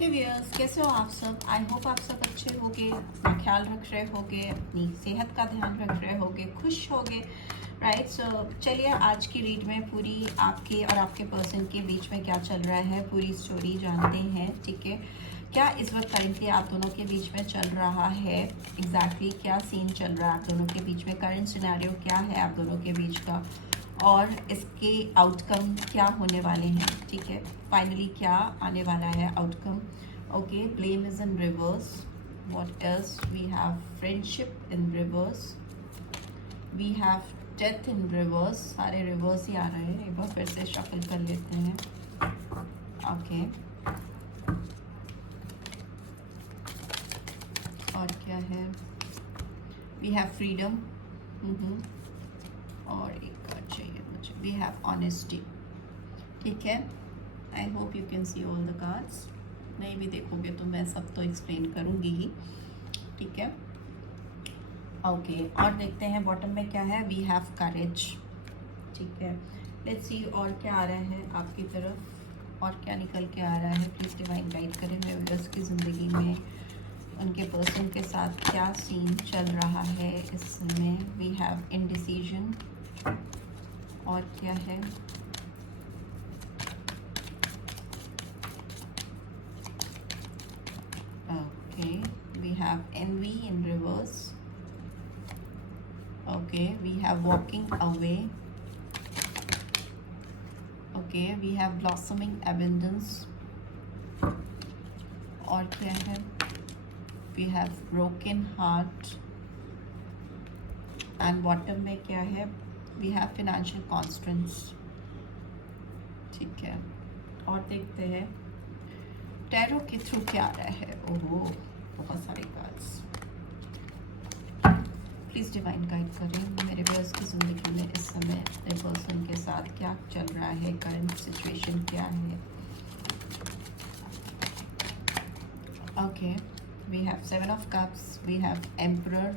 हे viewers, कैसे हो आप सब। आई होप आप सब अच्छे होगे, अपना ख्याल रख रहे होगे, अपनी सेहत का ध्यान रख रहे होगे, खुश होगे। राइट। सो चलिए आज की रीड में पूरी आपके और आपके पर्सन के बीच में क्या चल रहा है पूरी स्टोरी जानते हैं। ठीक है, क्या इस वक्त करेंटली आप दोनों के बीच में चल रहा है, एग्जैक्टली क्या सीन चल रहा है आप दोनों के बीच में, करंट सिनेरियो क्या है आप दोनों के बीच का, और इसके आउटकम क्या होने वाले हैं। ठीक है, फाइनली क्या आने वाला है outcome. Okay, blame is in reverse. What else we have, friendship in reverse, we have death in reverse. सारे रिवर्स ही आ रहे हैं, एक बार फिर से शफल कर लेते हैं। ओके, और क्या है, वी हैव फ्रीडम, और एक कार्ड चाहिए मुझे, वी हैव ऑनेस्टी। ठीक है, I hope you can see all the cards. नहीं भी देखोगे तो मैं सब तो एक्सप्लेन करूँगी ही। ठीक है, ओके, और देखते हैं बॉटम में क्या है, वी हैव करेज। ठीक है, लेट्स सी और क्या आ रहा है आपकी तरफ, और क्या निकल के आ रहा है। प्लीज़ डिवाइन गाइड करें मेरे व्यूअर्स की ज़िंदगी में उनके पर्सन के साथ क्या सीन चल रहा है इस समय। वी हैव इनडिसीजन, और क्या है, okay, we have envy in reverse. Okay, we have walking away. Okay, we have blossoming abundance. और क्या है, we have broken heart. and bottom में क्या है, we have financial constraints. ठीक है, और देखते हैं टैरो के थ्रू क्या आ रहा है। ओहो, बहुत सारे कार्ड्स। प्लीज़ डिवाइन गाइड करें मेरे व्यूअर्स की ज़िंदगी में इस समय मेरे पर्सन के साथ क्या चल रहा है, करंट सिचुएशन क्या है। Okay, we have 7 of cups, we have emperor,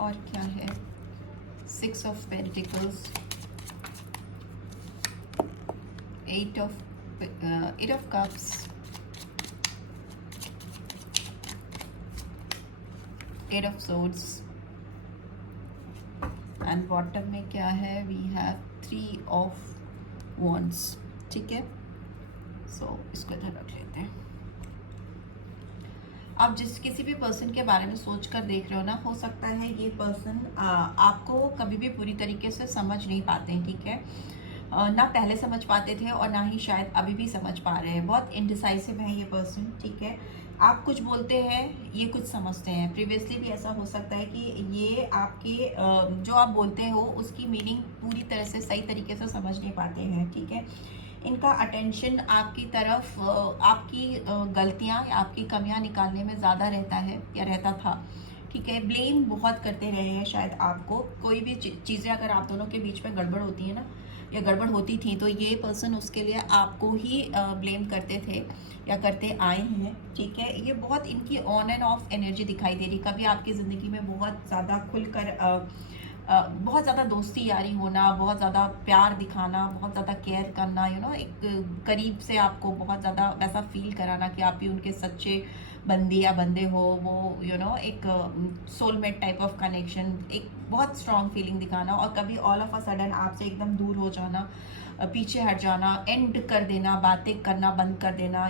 और क्या है, 6 of pentacles, 8 of cups, Eight of swords, and bottom में क्या है, we have 3 of wands. ठीक है, so इसको इधर रख लेते हैं। आप जिस किसी भी पर्सन के बारे में सोच कर देख रहे हो ना, हो सकता है ये पर्सन आपको कभी भी पूरी तरीके से समझ नहीं पाते हैं। ठीक है, ना पहले समझ पाते थे और ना ही शायद अभी भी समझ पा रहे हैं। बहुत इनडिसाइसिव है ये पर्सन। ठीक है, आप कुछ बोलते हैं, ये कुछ समझते हैं। प्रीवियसली भी ऐसा हो सकता है कि ये आपके जो आप बोलते हो उसकी मीनिंग पूरी तरह से सही तरीके से समझ नहीं पाते हैं। ठीक है, इनका अटेंशन आपकी तरफ आपकी गलतियां या आपकी कमियां निकालने में ज़्यादा रहता है या रहता था। ठीक है, ब्लेम बहुत करते रहे हैं शायद आपको। कोई भी चीज़ें अगर आप दोनों के बीच में गड़बड़ होती है ना, या गड़बड़ होती थी, तो ये पर्सन उसके लिए आपको ही ब्लेम करते थे या करते आए हैं। ठीक है, ये बहुत इनकी ऑन एंड ऑफ एनर्जी दिखाई दे रही। कभी आपकी ज़िंदगी में बहुत ज़्यादा खुलकर बहुत ज़्यादा दोस्ती यारी होना, बहुत ज़्यादा प्यार दिखाना, बहुत ज़्यादा केयर करना, एक करीब से आपको बहुत ज़्यादा वैसा फील कराना कि आप भी उनके सच्चे बंदी या बंदे हो। वो एक सोलमेट टाइप ऑफ कनेक्शन, एक बहुत स्ट्रॉन्ग फीलिंग दिखाना, और कभी ऑल ऑफ अ सडन आपसे एकदम दूर हो जाना, पीछे हट जाना, एंड कर देना, बातें करना बंद कर देना,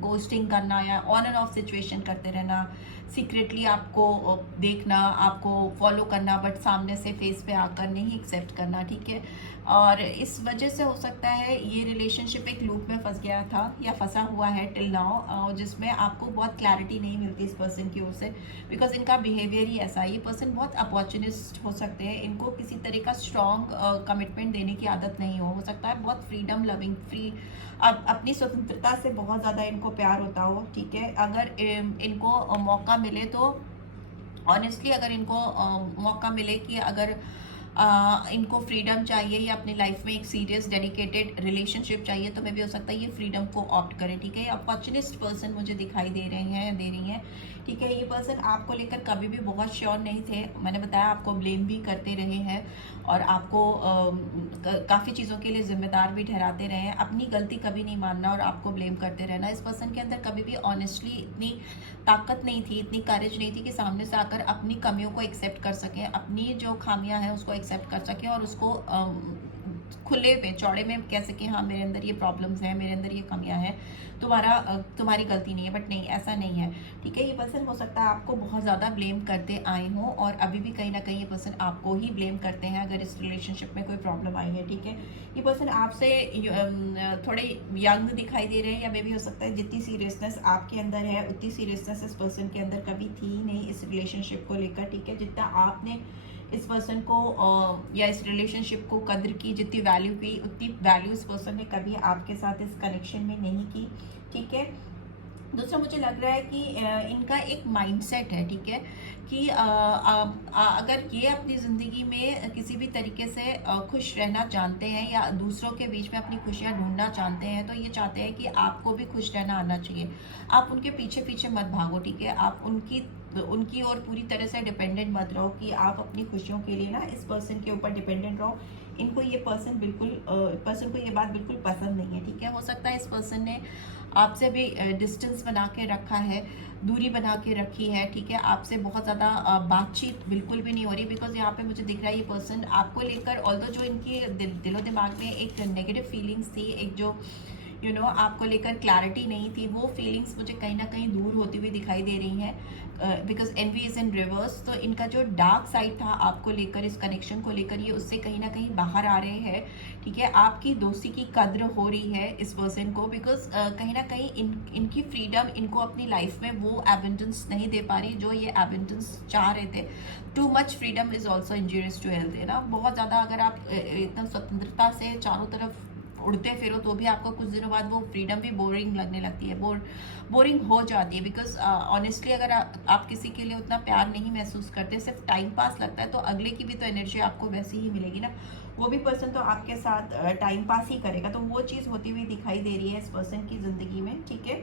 गोस्टिंग करना या ऑन एंड ऑफ सिचुएशन करते रहना, सीक्रेटली आपको देखना, आपको फॉलो करना, बट सामने से फेस पे आकर नहीं एक्सेप्ट करना। ठीक है, और इस वजह से हो सकता है ये रिलेशनशिप एक लूप में फंस गया था या फंसा हुआ है टिल नाउ, जिसमें आपको बहुत क्लैरिटी नहीं मिलती इस पर्सन की ओर से, बिकॉज इनका बिहेवियर ही ऐसा है। ये पर्सन बहुत अपॉर्चुनिस्ट हो सकते हैं, इनको किसी तरह का स्ट्रॉन्ग कमिटमेंट देने की आदत नहीं हो सकता है। बहुत फ्रीडम लविंग, अपनी स्वतंत्रता से बहुत ज़्यादा इनको प्यार होता हो। ठीक है, अगर इनको मौका मिले तो ऑनेस्टली, अगर इनको मौका मिले कि अगर इनको फ्रीडम चाहिए या अपनी लाइफ में एक सीरियस डेडिकेटेड रिलेशनशिप चाहिए, तो मे भी हो सकता है ये फ्रीडम को ऑप्ट करें, ठीक है। अपॉर्चुनिस्ट पर्सन मुझे दिखाई दे रहे हैं या दे रही हैं, ठीक है। ये पर्सन आपको लेकर कभी भी बहुत श्योर नहीं थे, मैंने बताया आपको ब्लेम भी करते रहे हैं और आपको काफ़ी चीज़ों के लिए जिम्मेदार भी ठहराते रहे हैं। अपनी गलती कभी नहीं मानना और आपको ब्लेम करते रहना। इस पर्सन के अंदर कभी भी ऑनेस्टली इतनी ताकत नहीं थी, इतनी करेज नहीं थी कि सामने से आकर अपनी कमियों को एक्सेप्ट कर सकें, अपनी जो खामियां हैं उसको एक्सेप्ट कर सकें और उसको खुले में चौड़े में कह सकें हाँ मेरे अंदर ये प्रॉब्लम्स हैं, मेरे अंदर ये कमियां हैं, तुम्हारी गलती नहीं है। बट नहीं, ऐसा नहीं है, ठीक है। ये पर्सन हो सकता है आपको बहुत ज़्यादा ब्लेम करते आए हों और अभी भी कहीं ना कहीं ये पर्सन आपको ही ब्लेम करते हैं अगर इस रिलेशनशिप में कोई प्रॉब्लम आई है, ठीक है। ये पर्सन आपसे थोड़े यंग दिखाई दे रहे हैं या मे भी हो सकता है जितनी सीरियसनेस आपके अंदर है उतनी सीरियसनेस इस पर्सन के अंदर कभी थी ही नहीं इस रिलेशनशिप को लेकर, ठीक है। जितना आपने इस पर्सन को या इस रिलेशनशिप को कद्र की, जितनी वैल्यू की, उतनी वैल्यू इस पर्सन ने कभी आपके साथ इस कनेक्शन में नहीं की, ठीक है। दूसरा मुझे लग रहा है कि इनका एक माइंडसेट है, ठीक है, कि अगर ये अपनी ज़िंदगी में किसी भी तरीके से खुश रहना जानते हैं या दूसरों के बीच में अपनी खुशियाँ ढूंढना चाहते हैं, तो ये चाहते हैं कि आपको भी खुश रहना आना चाहिए। आप उनके पीछे पीछे मत भागो, ठीक है। आप उनकी ओर पूरी तरह से डिपेंडेंट मत रहो कि आप अपनी खुशियों के लिए ना इस पर्सन के ऊपर डिपेंडेंट रहो। इनको ये पर्सन को ये बात बिल्कुल पसंद नहीं है, ठीक है। हो सकता है इस पर्सन ने आपसे भी डिस्टेंस बना के रखा है, दूरी बना के रखी है, ठीक है। आपसे बहुत ज़्यादा बातचीत बिल्कुल भी नहीं हो रही, बिकॉज यहाँ पे मुझे दिख रहा है ये पर्सन आपको लेकर ऑल्दो जो इनकी दिलो दिमाग में एक नेगेटिव फीलिंग्स थी, एक जो आपको लेकर क्लैरिटी नहीं थी, वो फीलिंग्स मुझे कहीं ना कहीं दूर होती हुई दिखाई दे रही हैं because envy is in reverse. तो इनका जो डार्क साइड था आपको लेकर, इस कनेक्शन को लेकर, ये उससे कहीं ना कहीं बाहर आ रहे हैं, ठीक है। आपकी दोस्ती की कद्र हो रही है इस पर्सन को बिकॉज कहीं ना कहीं इनकी फ्रीडम इनको अपनी लाइफ में वो एबंडेंस नहीं दे पा रही जो ये एबंडेंस चाह रहे थे। Too much freedom is also injurious to health, है ना। बहुत ज़्यादा अगर आप इतना स्वतंत्रता से चारों तरफ उड़ते फिरो तो भी आपको कुछ दिनों बाद वो फ्रीडम भी बोरिंग लगने लगती है, बोरिंग हो जाती है। बिकॉज ऑनेस्टली अगर आप किसी के लिए उतना प्यार नहीं महसूस करते, सिर्फ टाइम पास लगता है, तो अगले की भी तो एनर्जी आपको वैसी ही मिलेगी ना। वो भी पर्सन तो आपके साथ टाइम पास ही करेगा, तो वो चीज़ होती हुई दिखाई दे रही है इस पर्सन की ज़िंदगी में, ठीक है।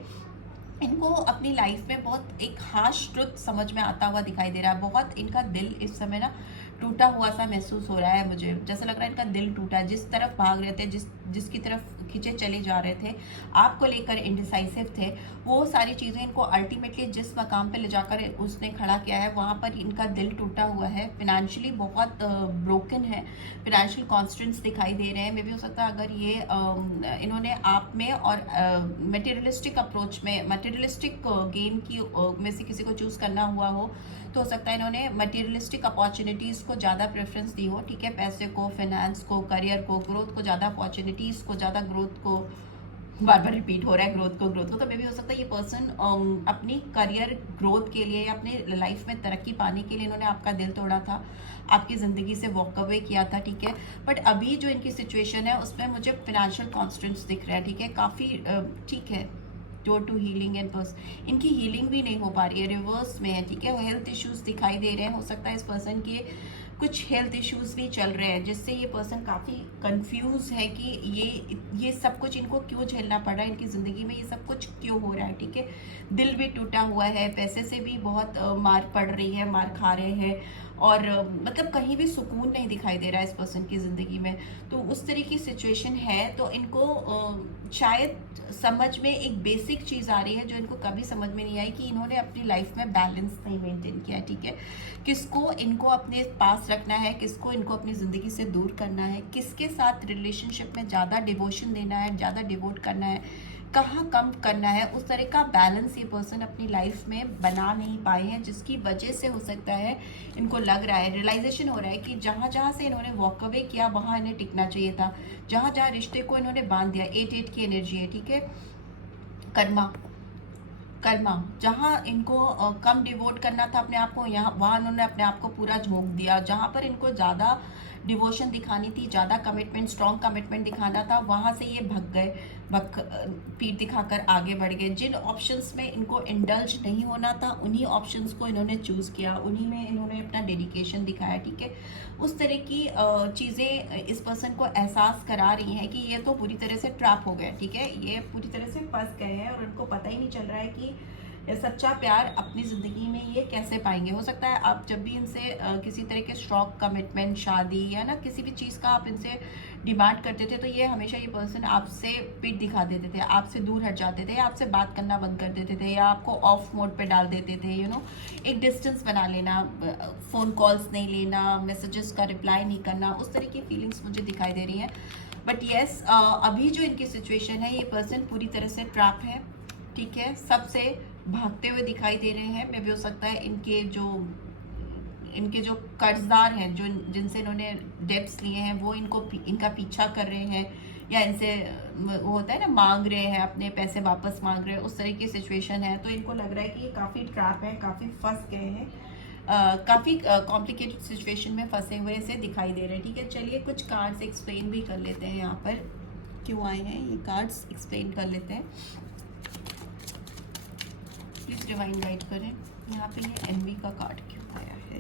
इनको अपनी लाइफ में बहुत एक हार्श ट्रुथ समझ में आता हुआ दिखाई दे रहा है। बहुत इनका दिल इस समय ना टूटा हुआ सा महसूस हो रहा है, मुझे जैसा लग रहा है इनका दिल टूटा है। जिस तरफ भाग रहे थे, जिसकी तरफ खींचे चले जा रहे थे, आपको लेकर इनडिसाइसिव थे, वो सारी चीज़ें इनको अल्टीमेटली जिस मकाम पे ले जाकर उसने खड़ा किया है वहाँ पर इनका दिल टूटा हुआ है। फिनेंशियली बहुत ब्रोकन है, फिनेंशियल कॉन्स्टेंट्स दिखाई दे रहे हैं। मे भी हो सकता है अगर ये इन्होंने आप में और मटेरियलिस्टिक अप्रोच में, मटेरियलिस्टिक गेन की में से किसी को चूज़ करना हुआ हो, तो हो सकता है इन्होंने मटेरियलिस्टिक अपॉर्चुनिटीज़ को ज़्यादा प्रेफरेंस दी हो, ठीक है। पैसे को, फाइनेंस को, करियर को, ग्रोथ को ज़्यादा, अपॉर्चुनिटीज़ को ज़्यादा, ग्रोथ को, बार बार रिपीट हो रहा है ग्रोथ को। तो मे भी हो सकता है ये पर्सन अपनी करियर ग्रोथ के लिए या अपने लाइफ में तरक्की पाने के लिए इन्होंने आपका दिल तोड़ा था, आपकी ज़िंदगी से वॉक अवे किया था, ठीक है। बट अभी जो इनकी सिचुएशन है उसमें मुझे फिनेंशियल कॉन्स्टेंट्स दिख रहा है, ठीक है। काफ़ी ठीक है, डोर टू हीलिंग एंड बस इनकी हीलिंग भी नहीं हो पा रही है, रिवर्स में है, ठीक है। हेल्थ इश्यूज दिखाई दे रहे हैं, हो सकता है इस पर्सन के कुछ हेल्थ इश्यूज भी चल रहे हैं जिससे ये पर्सन काफ़ी कंफ्यूज है कि ये सब कुछ इनको क्यों झेलना पड़ रहा है, इनकी ज़िंदगी में ये सब कुछ क्यों हो रहा है, ठीक है। दिल भी टूटा हुआ है, पैसे से भी बहुत मार पड़ रही है, मार खा रहे हैं और मतलब कहीं भी सुकून नहीं दिखाई दे रहा है इस पर्सन की ज़िंदगी में। तो उस तरह की सिचुएशन है, तो इनको शायद समझ में एक बेसिक चीज़ आ रही है जो इनको कभी समझ में नहीं आई कि इन्होंने अपनी लाइफ में बैलेंस नहीं मेंटेन किया है, ठीक है। किसको इनको अपने पास रखना है, किसको इनको अपनी ज़िंदगी से दूर करना है, किसके साथ रिलेशनशिप में ज़्यादा डिवोशन देना है, ज़्यादा डिवोट करना है, कहाँ कम करना है, उस तरह का बैलेंस ये पर्सन अपनी लाइफ में बना नहीं पाए हैं, जिसकी वजह से हो सकता है इनको लग रहा है, रियलाइजेशन हो रहा है कि जहाँ जहाँ से इन्होंने वॉक अवे किया वहाँ इन्हें टिकना चाहिए था, जहाँ जहाँ रिश्ते को इन्होंने बांध दिया। 8 की एनर्जी है, ठीक है। कर्मा जहाँ इनको कम डिवोट करना था अपने आप को, यहाँ वहाँ उन्होंने अपने आप को पूरा झोंक दिया। जहाँ पर इनको ज़्यादा डिवोशन दिखानी थी, ज़्यादा कमिटमेंट, स्ट्रॉन्ग कमिटमेंट दिखाना था, वहाँ से ये भग गए, पीठ दिखाकर आगे बढ़ गए। जिन ऑप्शंस में इनको इंडल्ज नहीं होना था उन्हीं ऑप्शंस को इन्होंने चूज़ किया, उन्हीं में इन्होंने अपना डेडिकेशन दिखाया, ठीक है। उस तरह की चीज़ें इस पर्सन को एहसास करा रही हैं कि ये तो पूरी तरह से ट्रैप हो गए, ठीक है, ये पूरी तरह से फंस गए हैं और उनको पता ही नहीं चल रहा है कि सच्चा प्यार अपनी ज़िंदगी में ये कैसे पाएंगे। हो सकता है आप जब भी इनसे किसी तरह के स्ट्रॉन्ग कमिटमेंट, शादी या ना किसी भी चीज़ का आप इनसे डिमांड करते थे तो ये हमेशा ये पर्सन आपसे पीठ दिखा देते थे, आपसे दूर हट जाते थे, आपसे बात करना बंद कर देते थे, या आपको ऑफ मोड पे डाल देते थे, एक डिस्टेंस बना लेना, फ़ोन कॉल्स नहीं लेना, मैसेजेस का रिप्लाई नहीं करना, उस तरह की फीलिंग्स मुझे दिखाई दे रही हैं। बट येस, अभी जो इनकी सिचुएशन है, ये पर्सन पूरी तरह से ट्रैप है, ठीक है, सबसे भागते हुए दिखाई दे रहे हैं। मे भी हो सकता है इनके जो कर्जदार हैं, जो जिनसे इन्होंने डेब्ट्स लिए हैं, वो इनका पीछा कर रहे हैं, या इनसे वो होता है ना, मांग रहे हैं, अपने पैसे वापस मांग रहे हैं, उस तरह की सिचुएशन है। तो इनको लग रहा है कि ये काफ़ी ट्रैप है, काफ़ी फंस गए हैं, काफ़ी कॉम्प्लिकेटेड सिचुएशन में फंसे हुए से दिखाई दे रहे हैं, ठीक है। चलिए कुछ कार्ड्स एक्सप्लेन भी कर लेते हैं, यहाँ पर क्यों आए हैं ये कार्ड्स एक्सप्लेन कर लेते हैं। प्लीज़ डिवाइन गाइड करें, यहाँ पे ये एनवी का कार्ड क्यों आया है।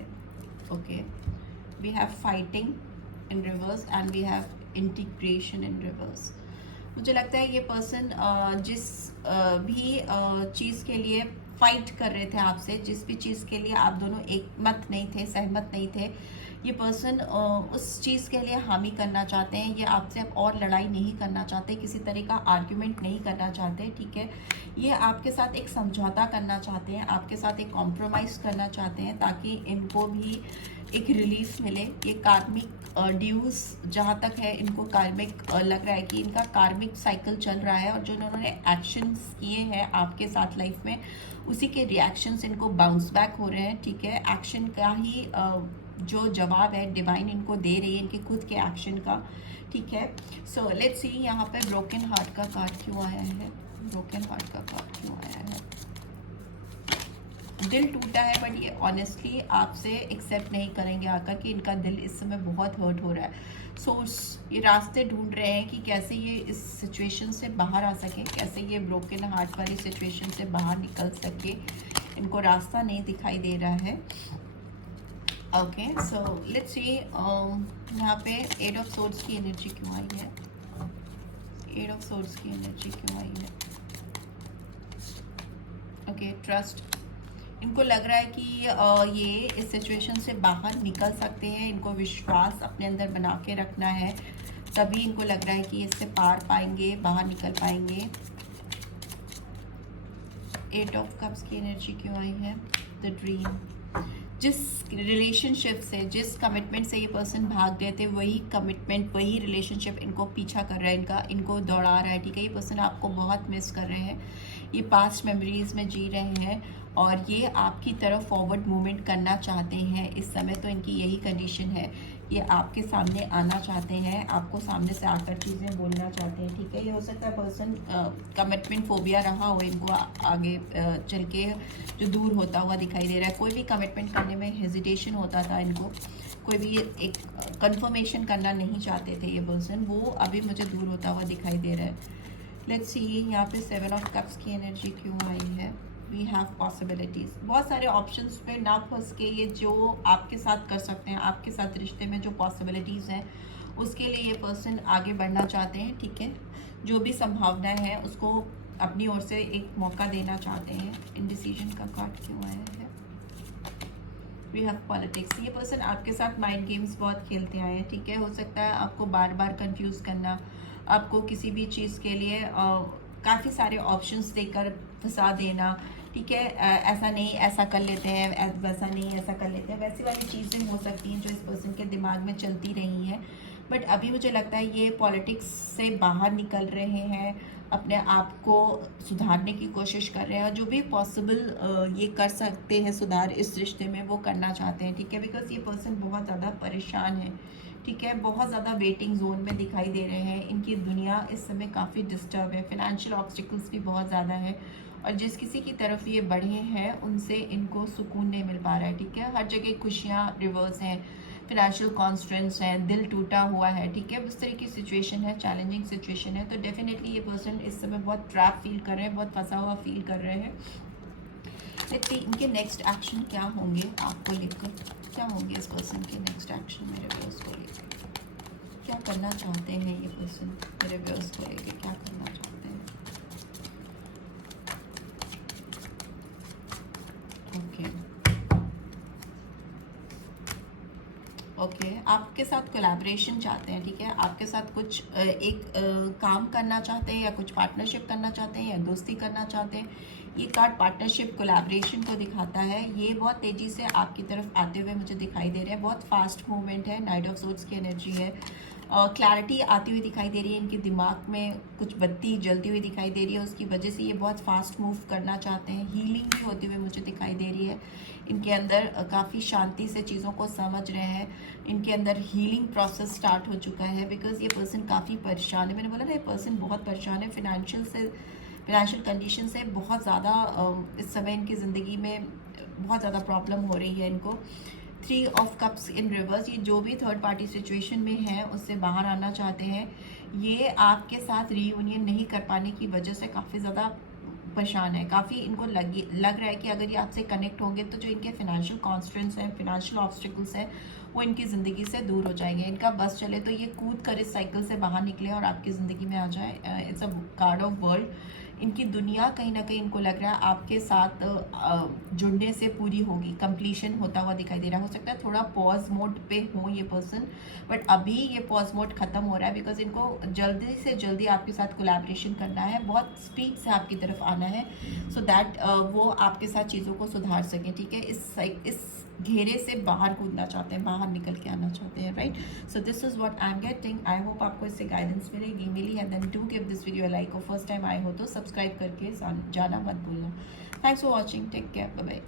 Okay, we have fighting in reverse and we have integration in reverse. मुझे लगता है ये पर्सन जिस भी चीज़ के लिए फाइट कर रहे थे आपसे, जिस भी चीज़ के लिए आप दोनों एक मत नहीं थे, सहमत नहीं थे, ये पर्सन उस चीज़ के लिए हामी करना चाहते हैं। ये आपसे अब और लड़ाई नहीं करना चाहते, किसी तरह का आर्ग्यूमेंट नहीं करना चाहते, ठीक है। ये आपके साथ एक समझौता करना चाहते हैं, आपके साथ एक कॉम्प्रोमाइज़ करना चाहते हैं, ताकि इनको भी एक रिलीफ मिले। ये कार्मिक ड्यूज जहाँ तक है, इनको कार्मिक लग रहा है कि इनका कार्मिक साइकिल चल रहा है, और जो इन्होंने एक्शंस किए हैं आपके साथ लाइफ में, उसी के रिएक्शंस इनको बाउंस बैक हो रहे हैं, ठीक है। एक्शन का ही जो जवाब है डिवाइन इनको दे रही है, इनके खुद के एक्शन का, ठीक है। सो लेट्स सी, यहाँ पे ब्रोकन हार्ट का कार्ड क्यों आया है, ब्रोकन हार्ट का कार्ड क्यों आया है। दिल टूटा है, बट ये ऑनेस्टली आपसे एक्सेप्ट नहीं करेंगे आकर कि इनका दिल इस समय बहुत हर्ट हो रहा है। सोर्स ये रास्ते ढूंढ रहे हैं कि कैसे ये इस सिचुएशन से बाहर आ सके, कैसे ये ब्रोकन हार्ट वाली सिचुएशन से बाहर निकल सके, इनको रास्ता नहीं दिखाई दे रहा है। ओके, सो लेट्स सी, यहाँ पे एट ऑफ सोर्ड्स की एनर्जी क्यों आई है, एट ऑफ सोर्ड्स की एनर्जी क्यों आई है। ओके, ट्रस्ट, इनको लग रहा है कि ये इस सिचुएशन से बाहर निकल सकते हैं, इनको विश्वास अपने अंदर बना के रखना है, तभी इनको लग रहा है कि इससे पार पाएंगे, बाहर निकल पाएंगे। एट ऑफ कप्स की एनर्जी क्यों आई है, द ड्रीम, जिस रिलेशनशिप से, जिस कमिटमेंट से ये पर्सन भाग गए थे, वही कमिटमेंट, वही रिलेशनशिप इनको पीछा कर रहा है, इनको दौड़ा रहा है, ठीक है। ये पर्सन आपको बहुत मिस कर रहे हैं, ये पास्ट मेमोरीज में जी रहे हैं, और ये आपकी तरफ फॉरवर्ड मूवमेंट करना चाहते हैं इस समय। तो इनकी यही कंडीशन है, ये आपके सामने आना चाहते हैं, आपको सामने से आकर चीज़ें बोलना चाहते हैं, ठीक है। ये हो सकता है पर्सन कमिटमेंट फोबिया रहा हो इनको, आगे चल के जो दूर होता हुआ दिखाई दे रहा है। कोई भी कमिटमेंट करने में हेजिटेशन होता था इनको, कोई भी एक कंफर्मेशन करना नहीं चाहते थे ये पर्सन, वो अभी मुझे दूर होता हुआ दिखाई दे रहा है। लेट्स सी, यहाँ पे सेवन ऑफ कप्स की एनर्जी क्यों आई है। वी हैव पॉसिबिलिटीज़, बहुत सारे ऑप्शंस पे ना फंस के ये जो आपके साथ कर सकते हैं, आपके साथ रिश्ते में जो पॉसिबिलिटीज़ हैं, उसके लिए ये पर्सन आगे बढ़ना चाहते हैं, ठीक है। जो भी संभावनाएं हैं उसको अपनी ओर से एक मौका देना चाहते हैं। इंडिसीजन का कार्ड क्यों आया है। वी हैव पॉलिटिक्स, ये पर्सन आपके साथ माइंड गेम्स बहुत खेलते आए हैं, ठीक है। हो सकता है आपको बार बार कंफ्यूज करना, आपको किसी भी चीज़ के लिए काफ़ी सारे ऑप्शंस देकर फंसा देना, ठीक है। ऐसा नहीं, ऐसा कर लेते हैं, वैसा नहीं, ऐसा कर लेते हैं, वैसी वाली चीज़ें हो सकती हैं जो इस पर्सन के दिमाग में चलती रही हैं। बट अभी मुझे लगता है ये पॉलिटिक्स से बाहर निकल रहे हैं, अपने आप को सुधारने की कोशिश कर रहे हैं, और जो भी पॉसिबल ये कर सकते हैं सुधार इस रिश्ते में, वो करना चाहते हैं, ठीक है। बिकॉज ये पर्सन बहुत ज़्यादा परेशान है, ठीक है, बहुत ज़्यादा वेटिंग जोन में दिखाई दे रहे हैं। इनकी दुनिया इस समय काफ़ी डिस्टर्ब है, फिनेंशियल ऑब्स्टिकल्स भी बहुत ज़्यादा है, और जिस किसी की तरफ ये बढ़े हैं उनसे इनको सुकून नहीं मिल पा रहा है, ठीक है। हर जगह खुशियाँ रिवर्स हैं, फिनेंशियल कॉन्स्ट्रेंट्स हैं, दिल टूटा हुआ है, ठीक है, उस तरह की सिचुएशन है, चैलेंजिंग सिचुएशन है। तो डेफिनेटली ये पर्सन इस समय बहुत ट्रैप फील कर रहे हैं, बहुत फंसा हुआ फील कर रहे हैं। लेट्स सी इनके नेक्स्ट एक्शन क्या होंगे आपको लेकर, क्या होंगे इस पर्सन के नेक्स्ट एक्शन मेरे व्यूअर्स को लेकर, क्या करना चाहते हैं ये पर्सन मेरे व्यूअर्स को लेकर, क्या करना चाहते हैं। ओके आपके साथ कोलैबोरेशन चाहते हैं, ठीक है, आपके साथ कुछ काम करना चाहते हैं, या कुछ पार्टनरशिप करना चाहते हैं, या दोस्ती करना चाहते हैं। ये कार्ड पार्टनरशिप कोलैबोरेशन को दिखाता है। ये बहुत तेज़ी से आपकी तरफ आते हुए मुझे दिखाई दे रहे हैं, बहुत फास्ट मूवमेंट है, नाइट ऑफ सोर्ड्स की एनर्जी है। क्लैरिटी आती हुई दिखाई दे रही है, इनके दिमाग में कुछ बत्ती जलती हुई दिखाई दे रही है, उसकी वजह से ये बहुत फास्ट मूव करना चाहते हैं। हीलिंग भी होती हुई मुझे दिखाई दे रही है, इनके अंदर काफ़ी शांति से चीज़ों को समझ रहे हैं, इनके अंदर हीलिंग प्रोसेस स्टार्ट हो चुका है। बिकॉज ये पर्सन काफ़ी परेशान है, मैंने बोला ना ये पर्सन बहुत परेशान है, फिनेंशियल कंडीशन से बहुत ज़्यादा इस समय इनकी ज़िंदगी में बहुत ज़्यादा प्रॉब्लम हो रही है इनको। 3 ऑफ कप्स इन रिवर्स, ये जो भी थर्ड पार्टी सिचुएशन में है उससे बाहर आना चाहते हैं। ये आपके साथ रीयूनियन नहीं कर पाने की वजह से काफ़ी ज़्यादा परेशान है, काफ़ी इनको लग रहा है कि अगर ये आपसे कनेक्ट होंगे तो जो इनके फिनेंशियल कॉन्स्टेंट्स हैं, फिनेंशियल ऑब्स्टिकल्स हैं, वो इनकी ज़िंदगी से दूर हो जाएंगे। इनका बस चले तो ये कूद कर इस साइकिल से बाहर निकले और आपकी ज़िंदगी में आ जाए। It's a card of world. इनकी दुनिया कहीं ना कहीं इनको लग रहा है आपके साथ जुड़ने से पूरी होगी, कंप्लीशन होता हुआ दिखाई दे रहा है। हो सकता है थोड़ा पॉज मोड पे हो ये पर्सन, बट अभी ये पॉज मोड खत्म हो रहा है बिकॉज इनको जल्दी से जल्दी आपके साथ कोलैबोरेशन करना है, बहुत स्पीड से आपकी तरफ आना है, सो दैट वो आपके साथ चीज़ों को सुधार सकें, ठीक है। इस घेरे से बाहर कूदना चाहते हैं, बाहर निकल के आना चाहते हैं, right. So this is what I am getting. I hope आपको इससे गाइडेंस मिली है। Then do give this video like, और फर्स्ट टाइम आए हो तो सब्सक्राइब करके जाना मत भूलना। Thanks for watching, take care, bye bye.